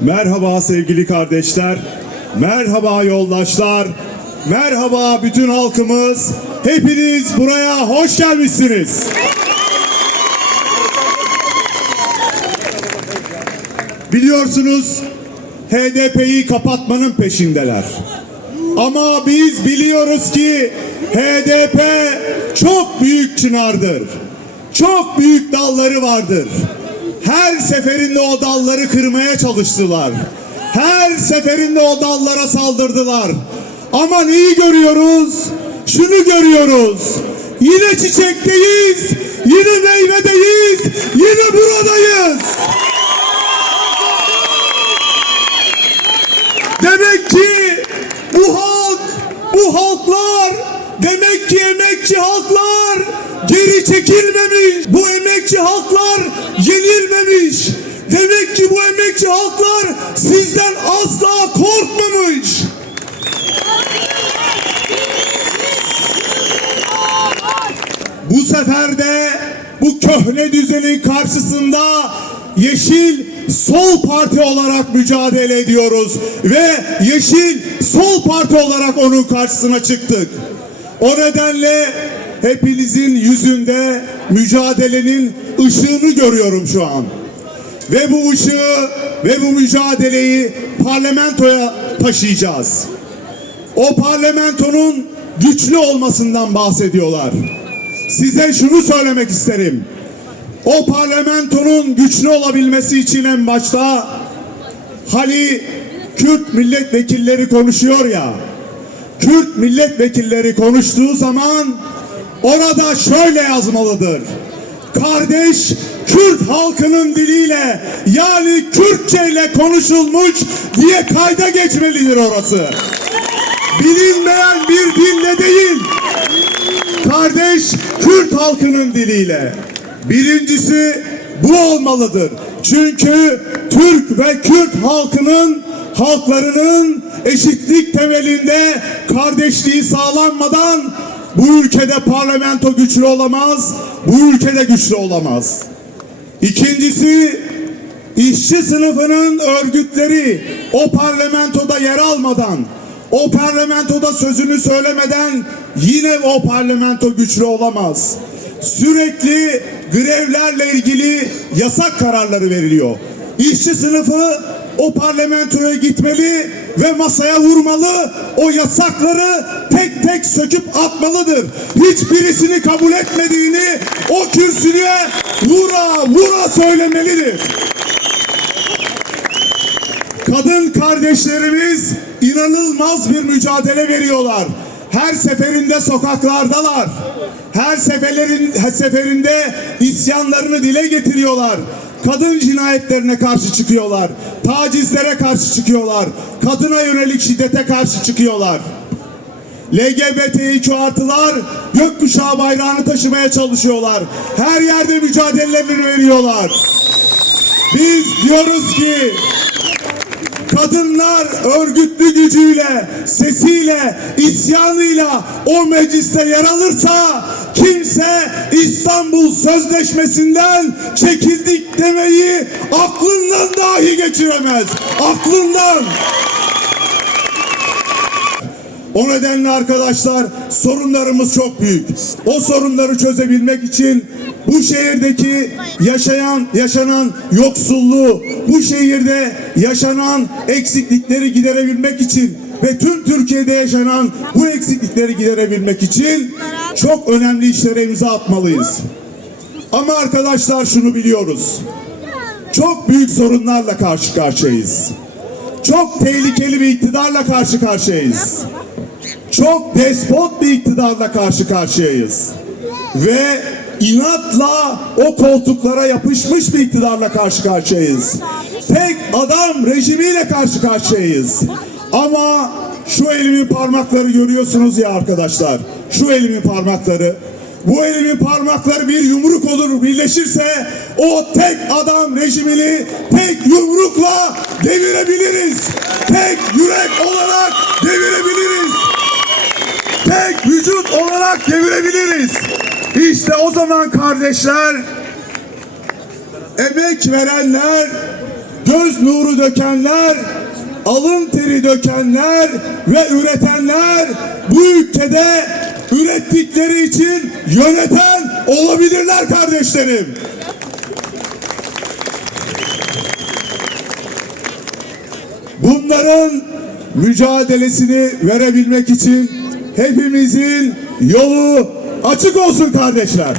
Merhaba sevgili kardeşler, merhaba yoldaşlar, merhaba bütün halkımız. Hepiniz buraya hoş gelmişsiniz. Biliyorsunuz HDP'yi kapatmanın peşindeler. Ama biz biliyoruz ki HDP çok büyük çınardır. Çok büyük dalları vardır. Her seferinde o dalları kırmaya çalıştılar. Her seferinde o dallara saldırdılar. Ama neyi görüyoruz? Şunu görüyoruz. Yine çiçekteyiz, yine meyvedeyiz, yine buradayız. Demek ki bu halk, bu halklar, demek ki emekçi halklar geri çekilmemiş. Bu emekçi halklar. Demek ki bu emekçi halklar sizden asla korkmamış. Bu sefer de bu köhne düzenin karşısında Yeşil Sol Parti olarak mücadele ediyoruz ve Yeşil Sol Parti olarak onun karşısına çıktık. O nedenle hepinizin yüzünde mücadelenin ışığını görüyorum şu an. Ve bu ışığı ve bu mücadeleyi parlamentoya taşıyacağız. O parlamentonun güçlü olmasından bahsediyorlar. Size şunu söylemek isterim. O parlamentonun güçlü olabilmesi için en başta hani Kürt milletvekilleri konuşuyor ya. Kürt milletvekilleri konuştuğu zaman orada şöyle yazmalıdır. Kardeş Kürt halkının diliyle yani Kürtçe ile konuşulmuş diye kayda geçmelidir orası. Bilinmeyen bir dille değil, kardeş Kürt halkının diliyle. Birincisi bu olmalıdır. Çünkü Türk ve Kürt halkının halklarının eşitlik temelinde kardeşliği sağlanmadan bu ülkede parlamento güçlü olamaz, bu ülkede güçlü olamaz. İkincisi işçi sınıfının örgütleri o parlamentoda yer almadan, o parlamentoda sözünü söylemeden yine o parlamento güçlü olamaz. Sürekli grevlerle ilgili yasak kararları veriliyor. İşçi sınıfı o parlamentoya gitmeli ve masaya vurmalı. O yasakları tek tek söküp atmalıdır. Hiçbirisini kabul etmediğini o kürsüye vura vura söylemelidir. Kadın kardeşlerimiz inanılmaz bir mücadele veriyorlar. Her seferinde sokaklardalar. Her seferlerin her seferinde isyanlarını dile getiriyorlar. Kadın cinayetlerine karşı çıkıyorlar. Tacizlere karşı çıkıyorlar. Kadına yönelik şiddete karşı çıkıyorlar. LGBTİQ artılar gökkuşağı bayrağını taşımaya çalışıyorlar. Her yerde mücadelelerini veriyorlar. Biz diyoruz ki kadınlar örgütlü gücüyle, sesiyle, isyanıyla o mecliste yer alırsa kimse İstanbul Sözleşmesi'nden çekildik demeyi aklından dahi geçiremez. Aklından. O nedenle arkadaşlar sorunlarımız çok büyük. O sorunları çözebilmek için bu şehirdeki yaşayan yaşanan yoksulluğu, bu şehirde yaşanan eksiklikleri giderebilmek için ve tüm Türkiye'de yaşanan bu eksiklikleri giderebilmek için çok önemli işlere imza atmalıyız. Ama arkadaşlar şunu biliyoruz. Çok büyük sorunlarla karşı karşıyayız. Çok tehlikeli bir iktidarla karşı karşıyayız çok despot bir iktidarla karşı karşıyayız. Ve inatla o koltuklara yapışmış bir iktidarla karşı karşıyayız. Tek adam rejimiyle karşı karşıyayız. Ama şu elimin parmakları görüyorsunuz ya arkadaşlar. Şu elimin parmakları. Bu elimin parmakları bir yumruk olur birleşirse o tek adam rejimini tek yumrukla devirebiliriz. Tek yürek olarak devirebiliriz tek vücut olarak devirebiliriz. İşte o zaman kardeşler emek verenler göz nuru dökenler, alın teri dökenler ve üretenler bu ülkede ürettikleri için yöneten olabilirler kardeşlerim. Bunların mücadelesini verebilmek için hepimizin yolu açık olsun kardeşler.